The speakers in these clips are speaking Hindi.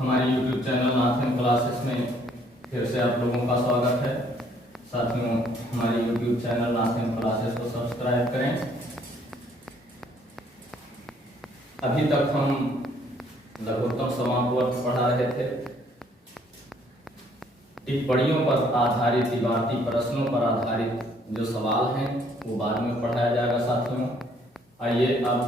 हमारे YouTube चैनल नाथ क्लासेस में फिर से आप लोगों का स्वागत है। साथियों, हमारे YouTube चैनल नाथ क्लासेस को सब्सक्राइब करें। अभी तक हम लघुत्तम समापवर्त पढ़ा रहे थे। टिप्पणियों पर आधारित इबारती प्रश्नों पर आधारित जो सवाल हैं वो बाद में पढ़ाया जाएगा। साथियों, आइए अब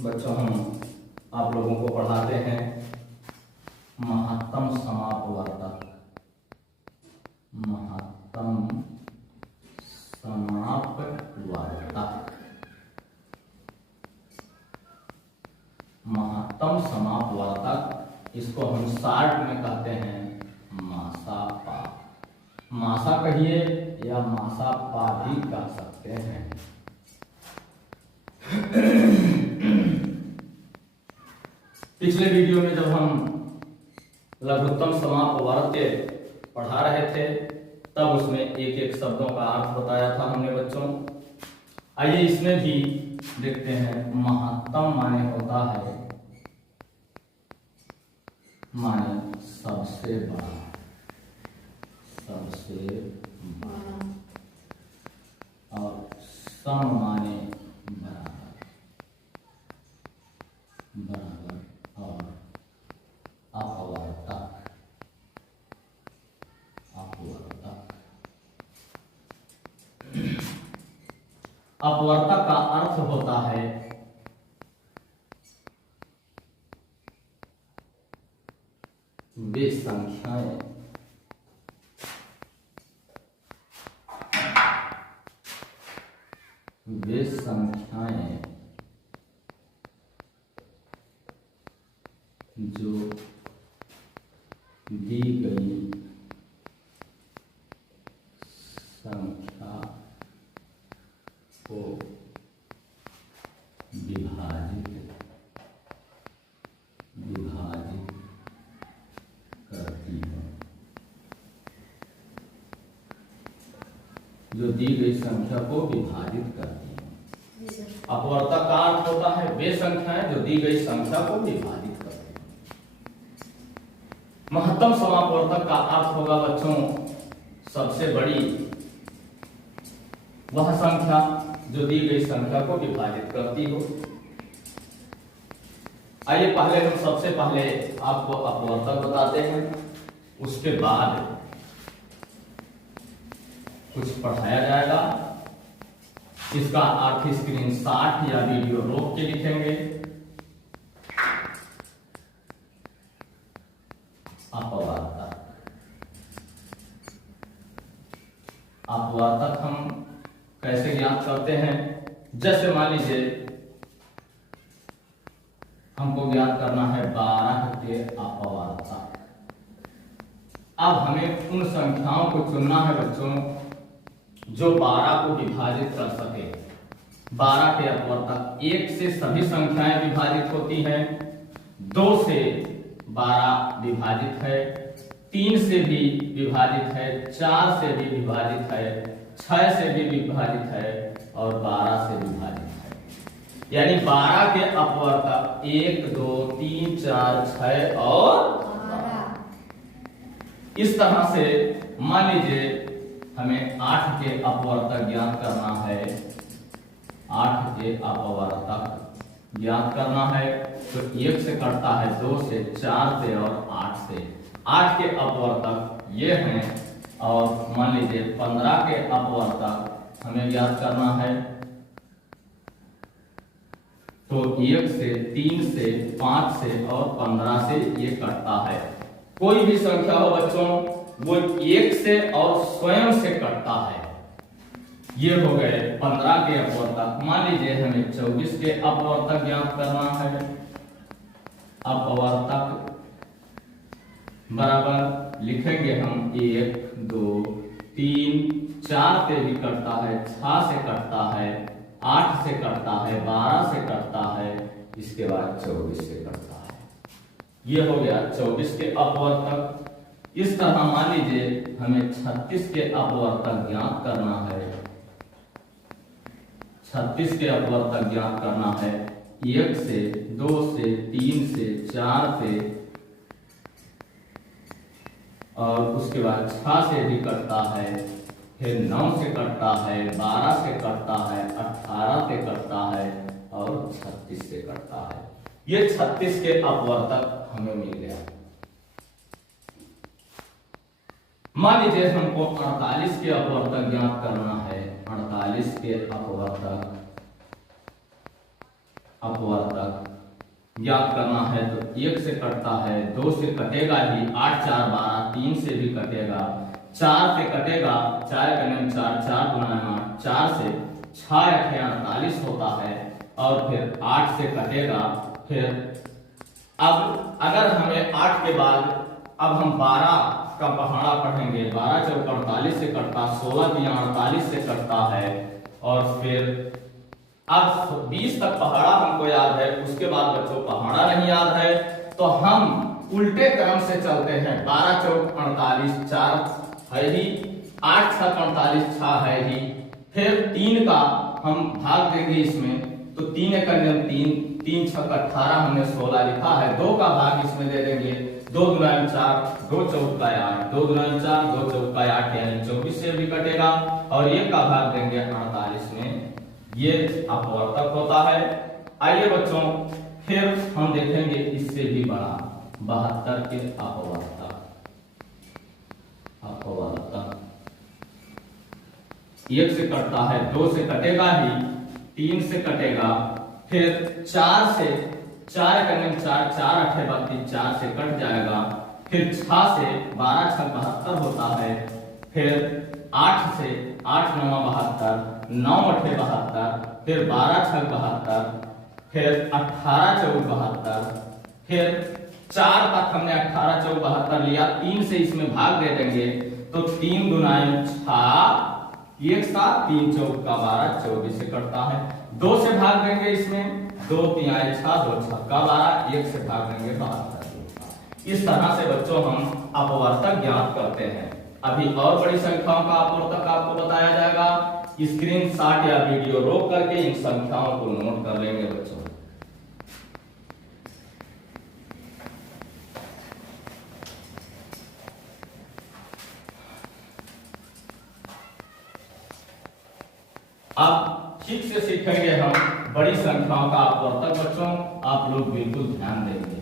बच्चों हम आप लोगों को पढ़ाते हैं महत्तम समापवर्तक। महत्तम समापवर्तक। महत्तम समापवर्तक, इसको हम शार्ट में कहते हैं मासापा। मासा कहिए या मासापा भी कह सकते हैं। पिछले वीडियो में जब हम लघुत्तम समापवर्तक पढ़ा रहे थे तब उसमें एक एक शब्दों का अर्थ बताया था हमने बच्चों। आइए इसमें भी देखते हैं। महत्तम माने होता है माने सबसे बड़ा, सबसे बड़ा। और सम माने बराबर, बराबर। और अपवर्तक, अपवर्तक। अपवर्तक का अर्थ होता है वे संख्याएं जो दी गई संख्या को विभाजित करती है। जो दी गई संख्या को विभाजित करती है। अपवर्तक का अर्थ होता है वे संख्याएं जो दी गई संख्या को विभाजित करती हैं। महत्तम समापवर्तक का अर्थ होगा बच्चों सबसे बड़ी वह संख्या जो दी गई संख्या को विभाजित करती हो। आइए पहले हम सबसे पहले आपको अपवर्तक बताते हैं, उसके बाद कुछ पढ़ाया जाएगा। इसका अर्थ स्क्रीनशॉट या वीडियो रोक के लिखेंगे। अपवर्तक, अपवर्तक हम कैसे ज्ञात करते हैं? जैसे मान लीजिए हमको ज्ञात करना है 12 के अपवर्तक। अब हमें उन संख्याओं को चुनना है बच्चों जो 12 को विभाजित कर सके। 12 के अपवर्तक 1 से सभी संख्याएं विभाजित होती हैं, 2 से 12 विभाजित है, 3 से भी विभाजित है, 4 से भी विभाजित है, 6 से भी विभाजित है और 12 से विभाजित है। यानी 12 के अपवर्तक 1, 2, 3, 4, 6 और 12। इस तरह से मान लीजिए हमें 8 के अपवर्तक ज्ञात करना है। 8 के अपवर्तक ज्ञात करना है तो 1 से कटता है, 2 से, 4 से और 8 से। 8 के अपवर्तक ये हैं। और मान लीजिए 15 के अपवर्तक हमें ज्ञात करना है तो 1 से, 3 से, 5 से और 15 से ये कटता है। कोई भी संख्या हो बच्चों वो 1 से और स्वयं से कटता है। ये हो गए 15 के अपवर्तक। मान लीजिए हमें 24 के अपवर्तक ज्ञात करना है। अपवर्तक बराबर लिखेंगे हम 1, 2, 3, 4 से भी कटता है, 6 से कटता है, 8 से कटता है, 12 से कटता है, इसके बाद 24 से कटता है। ये हो गया 24 के अपवर्तक। इस तरह मान लीजिए हमें 36 के अपवर्तक ज्ञात करना है। 36 के अपवर्तक ज्ञात करना है 1 से, 2 से, 3 से, 4 से, और उसके बाद 6 से भी कटता है, फिर 9 से कटता है, 12 से कटता है, 18 से कटता है और 36 से कटता है। ये 36 के अपवर्तक हमें मिल गया। मान लीजिए हमको 48 के अपवर्तक ज्ञात करना है। 48 के अपवर्तक ज्ञात करना है तो 1 से कटता है, 2 से कटेगा ही, 8 4 12, 3 से भी कटेगा, 4 से कटेगा, 4 का नियम 4, 4 गुना 8, 4 से 6 48 होता है और फिर 8 से कटेगा। फिर अब अगर हमें 8 के बाद अब हम 12 का पहाड़ा पढ़ेंगे। 12 चौक 48 से कटता, 16 दिया 48 से कटता है और फिर अब 20 तक पहाड़ा हमको याद है, उसके बाद बच्चों पहाड़ा नहीं याद है तो हम उल्टे क्रम से चलते हैं। 12 चौक 48, 4 है ही, 8 6 48, 6 है ही, फिर 3 का हम भाग देंगे इसमें तो 3 का नियम 3, 3 6 18 हमने 16 लिखा है, 2 का भाग इसमें दे देंगे, 2 गुना 4, 2 चौक 8, 2 गुना 4, 2 चौक 8 यानी 24 से भी कटेगा और 1 का भाग देंगे 48 में। ये अपवर्तक होता है। आइए बच्चों फिर हम देखेंगे इससे भी बड़ा 72 के अपवर्तक। 1 से कटता है, 2 से कटेगा ही, 3 से कटेगा, फिर 4 से 4 का नियम 4, 4 8 32, 4 से कट जाएगा, फिर 6 से 12 6 72 होता है, फिर 8 से 8 9 72, 9 8 72, फिर 12 6 72, फिर 18 4 72, फिर 4 तक हमने 18 4 72 लिया, 3 से इसमें भाग दे देंगे तो 3 गुना 6, 1 7, 3 चौक 12, 24 से कटता है। 2 से भाग देंगे इसमें, 2 3 6, 2 6 12, 1 से भाग देंगे 72। इस तरह से बच्चों हम अपवर्तक ज्ञात करते हैं। अभी और बड़ी संख्याओं का अपवर्तक आपको बताया जाएगा। स्क्रीनशॉट या वीडियो रोक करके इन संख्याओं को नोट कर लेंगे बच्चों। अब ठीक से सीखेंगे हम बड़ी संख्याओं का अपवर्तक बच्चों, आप लोग बिल्कुल ध्यान देंगे।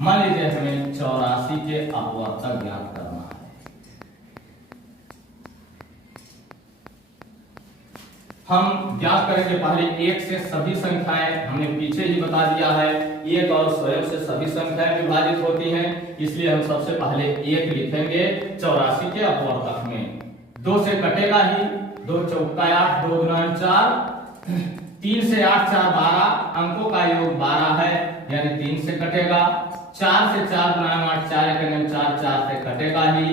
मान लीजिए हमें 84 के अपवर्तक ज्ञात करना है। हम ज्ञात करेंगे पहले 1 से सभी संख्याएं, हमने पीछे ही बता दिया है 1 और स्वयं से सभी संख्याएं विभाजित होती हैं, इसलिए हम सबसे पहले 1 लिखेंगे 84 के अपवर्तक में। 2 से कटेगा ही, 2 चौक 8, 2 गुना 4, 3 से 8 4 12, अंकों का योग 12 है यानी 3 से कटेगा, 4 से 4 गुना 8, 4 का नियम 4, 4 से कटेगा ही,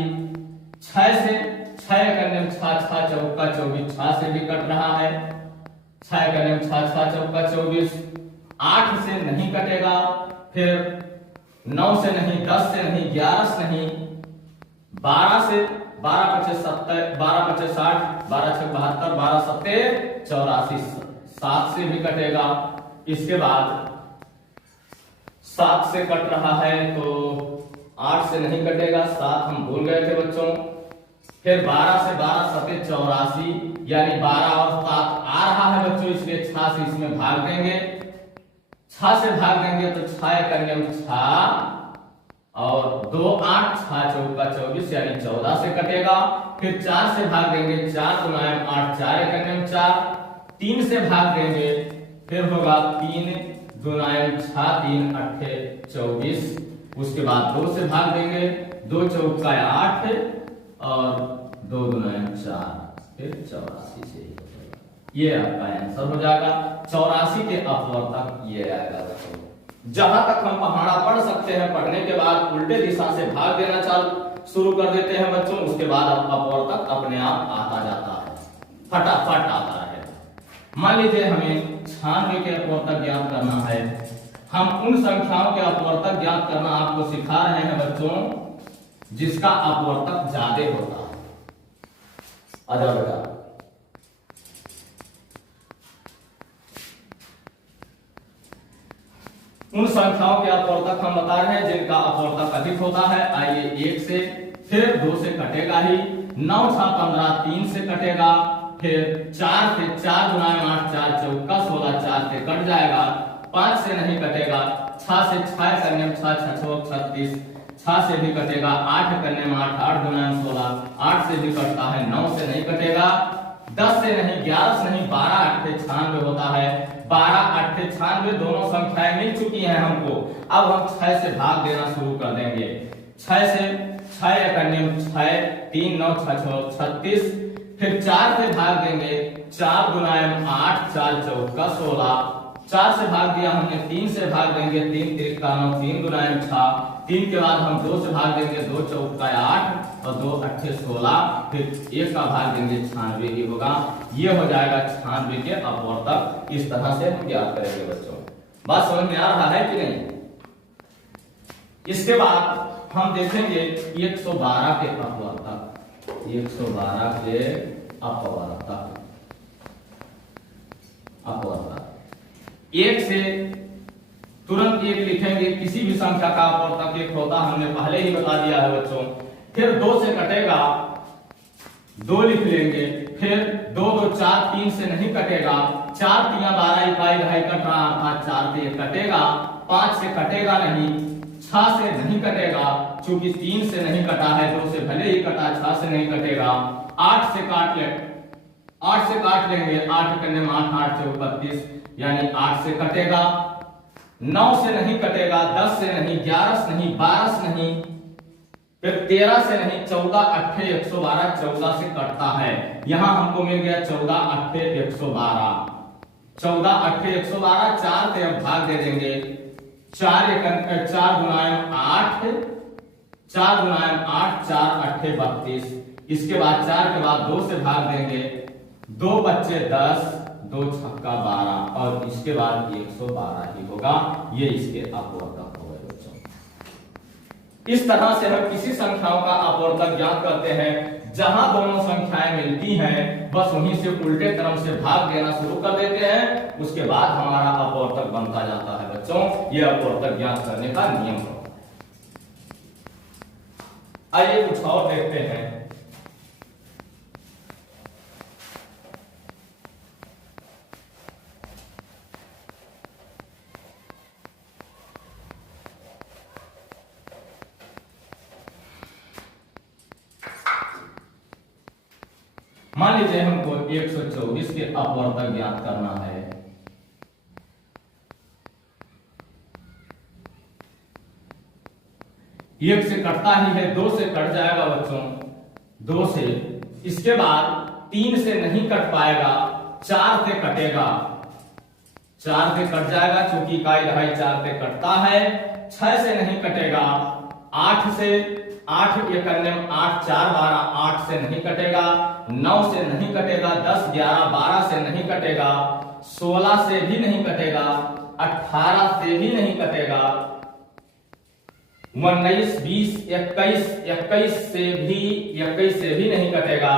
6 से 6 का नियम 6, 6 चौक 24, 6 से भी कट रहा है, 6 का नियम 6, 6 चौक 24, 8 से नहीं कटेगा, फिर 9 से नहीं, 10 से नहीं, 11 से नहीं, 12 से 12 5 70, 12 5 60, 12 6 72, 12 7 84, 7 से भी कटेगा। इसके बाद 7 से कट रहा है तो 8 से नहीं कटेगा, 7 हम भूल गए थे बच्चों। फिर 12 से 12 7 84 यानी 12 और 7 आ रहा है बच्चों, इसलिए 6 से इसमें भाग देंगे, 6 से भाग देंगे तो 6 का नियम 6 और 2 8, 6 चौक 24 यानी 14 से कटेगा, फिर 4 से भाग देंगे, 4 गुना 8, 4 का नियम 4, 3 से भाग देंगे, फिर होगा 3 गुना 6, 3 8 24, उसके बाद 2 से भाग देंगे, 2 चौक 8 और 2 गुना 4, फिर 84 से ये आपका आंसर हो जाएगा। 84 के अपवर्तक ये आएगा बच्चों। जहां तक हम पहाड़ा पढ़ सकते हैं, पढ़ने के बाद उल्टे दिशा से भाग देना शुरू कर देते हैं बच्चों, उसके बाद अपवर्तक अपने आप आता जाता है, फटाफट आता है। मान लीजिए हमें 96 के अपवर्तक ज्ञात करना है। हम उन संख्याओं के अपवर्तक ज्ञात करना आपको सिखा रहे हैं बच्चों जिसका अपवर्तक ज्यादा होता है। आजा बेटा, उन संख्याओं के अपवर्तक हम बता रहे हैं जिनका अपवर्तक अधिक होता है। आइए 1 से, फिर 2 से कटेगा ही, 9 6 15 3 से कटेगा, फिर 4 से, 4 गुना 8 4 चौका 16, 4 से कट जाएगा, 5 से नहीं कटेगा, 6 से 6 करने में 6 6 36, 6 से भी कटेगा, 8 करने में 8 8 गुना 16, 8 से भी कटता है, 9 से नहीं कटेगा, 10 से नहीं, 11 से नहीं, 12 8 96 होता है, 12 8 96 दोनों संख्याएं मिल चुकी हैं हमको। अब हम 6 से भाग देना शुरू कर देंगे। 6 से 6 करने में 6 3 9 6 6 36, फिर 4 से भाग देंगे, 4 गुना 8 4 चौका 16, 4 से भाग दिया हमने, 3 से भाग देंगे, 3 3 9 3 गुना 6, 3 के बाद हम 2 से भाग देंगे, 2 चौका 8 और 2 8 16, फिर 1 का भाग देंगे, 96 ही होगा। ये हो जाएगा 96 के अपवर्तक। इस तरह से हम ज्ञात करेंगे बच्चों। बात समझ में आ रहा है कि नहीं? इसके बाद हम देखेंगे 112 के अपवर्तक। 112 के अपवर्तक। 1 से तुरंत 1 लिखेंगे। किसी भी संख्या का अपवर्तक 1 होता, हमने पहले ही बता दिया है बच्चों। फिर 2 से कटेगा, 2 लिख लेंगे, फिर 2 2 4 3 से नहीं कटेगा, 4 3 12 इकाई ढाई कट रहा था, 4 से कटेगा, 5 से कटेगा नहीं, 6 से नहीं कटेगा क्योंकि 3 से नहीं कटा है, 2 से भले ही कटा, 6 से नहीं कटेगा, 8 से काट ले, 8 से काट लेंगे, 8 करने में 8 8 से 32 यानी 8 से कटेगा, 9 से नहीं कटेगा, 10 से नहीं, 11 से नहीं, 12 से नहीं, फिर 13 से नहीं, 14 8 112, 14 से कटता है। यहां हमको मिल गया 14 8 112, 14 8 112, 4 से अब भाग दे देंगे, 4 गुना 8, 4 गुना 8 4 8 32, इसके बाद 4 के बाद 2 से भाग देंगे, 2 बच्चे 10, 2 छक्का 12 और इसके बाद 112 ही होगा। ये इसके अपवर्तक हो गए बच्चों। इस तरह से हम किसी संख्याओं का अपवर्तक ज्ञात करते हैं। जहां दोनों संख्याएं मिलती हैं बस वहीं से उल्टे क्रम से भाग देना शुरू कर देते हैं, उसके बाद हमारा अपवर्तक बनता जाता है बच्चों। ये अपवर्तक ज्ञात करने का नियम है। आइए कुछ और देखते हैं। मान लीजिए हमको 124 के अपवर्तक ज्ञात करना है। एक से कटता ही है, 2 से कट जाएगा बच्चों, 2 से, इसके बाद 3 से नहीं कट पाएगा, 4 से कटेगा, 4 से कट जाएगा क्योंकि इकाई ढाई 4 से कटता है, 6 से नहीं कटेगा, 8 से, 8 के करने में 8 4 12, 8 से नहीं कटेगा, 9 से नहीं कटेगा, 10 11 12 से नहीं कटेगा, 16 से भी नहीं कटेगा, 18 से भी नहीं कटेगा, 19 20 21 से भी नहीं कटेगा।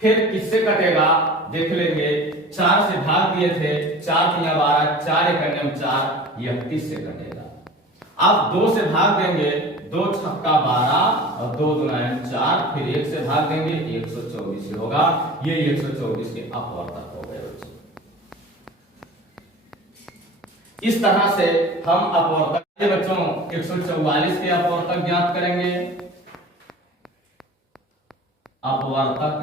फिर किससे कटेगा देख लेंगे। 4 से भाग दिए थे, 4 3 12, 4 करने में 4, 31 से कटेगा। अब 2 से भाग देंगे, 2 छक्का 12 और 2 गुना 4, फिर 1 से भाग देंगे, 124 से होगा। ये 124 के अपवर्तक हो गए बच्चों। इस तरह से हम अपवर्तक बच्चों 144 के अपवर्तक ज्ञात करेंगे। अपवर्तक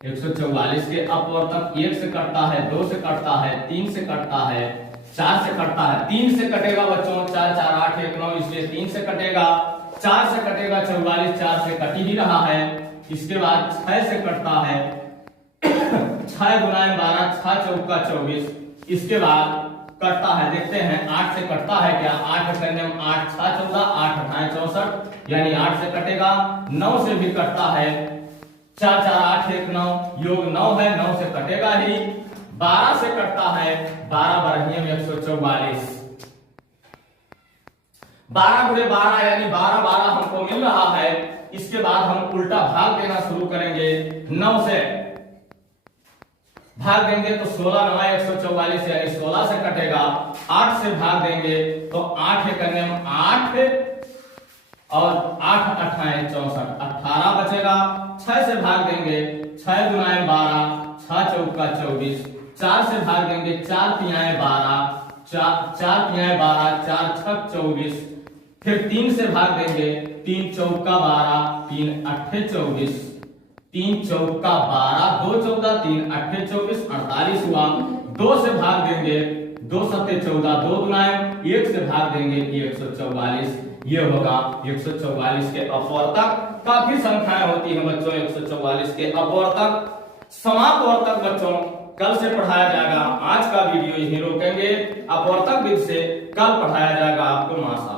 144 के अपवर्तक 1 से कटता है, 2 से कटता है, 3 से कटता है, 4 से कटता है, 3 से कटेगा बच्चों, 4 4 8 1 9, इसलिए 3 से कटेगा, 4 से कटेगा 44, 4 से कट ही रहा है। इसके बाद 6 से कटता है, 6 गुना 12, 6 चौका 24, इसके बाद कटता है, देखते हैं 8 से कटता है क्या, 8 करने में 8 6 14, 8 8 64 यानी 8 से कटेगा, 9 से भी कटता है, 4 4 8 1 9 योग 9 है, 9 से कटेगा ही, 12 से कटता है, 12 बरहिए में 144, 12 गुणे 12 यानी 12 12 हमको मिल रहा है। इसके बाद हम उल्टा भाग देना शुरू करेंगे, 9 से भाग देंगे तो 16 9 144 यानी 16 से कटेगा। 8 से भाग देंगे तो 8 करने में 8 और 8 8 64, 18 बचेगा। 6 से भाग देंगे 6 दुनाए 12, 6 चौका 24। 4 से भाग देंगे 4 तिहाई 12, 4 तिहाई 12, 4 छक 24। फिर 3 से भाग देंगे 3 चौका 12, 3 अट्ठे 24, 3 चौका 12, 2 14, 3 अट्ठे 24, 48 हुआ। 2 से भाग देंगे 2 सत्ते 14, 2 दुनाए 1 से भाग देंगे 144। ये होगा 144 के अपवर्तक। काफी संख्याएं होती हैं बच्चों 144 के अपवर्तक। समापवर्तक बच्चों कल से पढ़ाया जाएगा। आज का वीडियो यहीं रोकेंगे। अपवर्तक विधि से कल पढ़ाया जाएगा आपको मासा।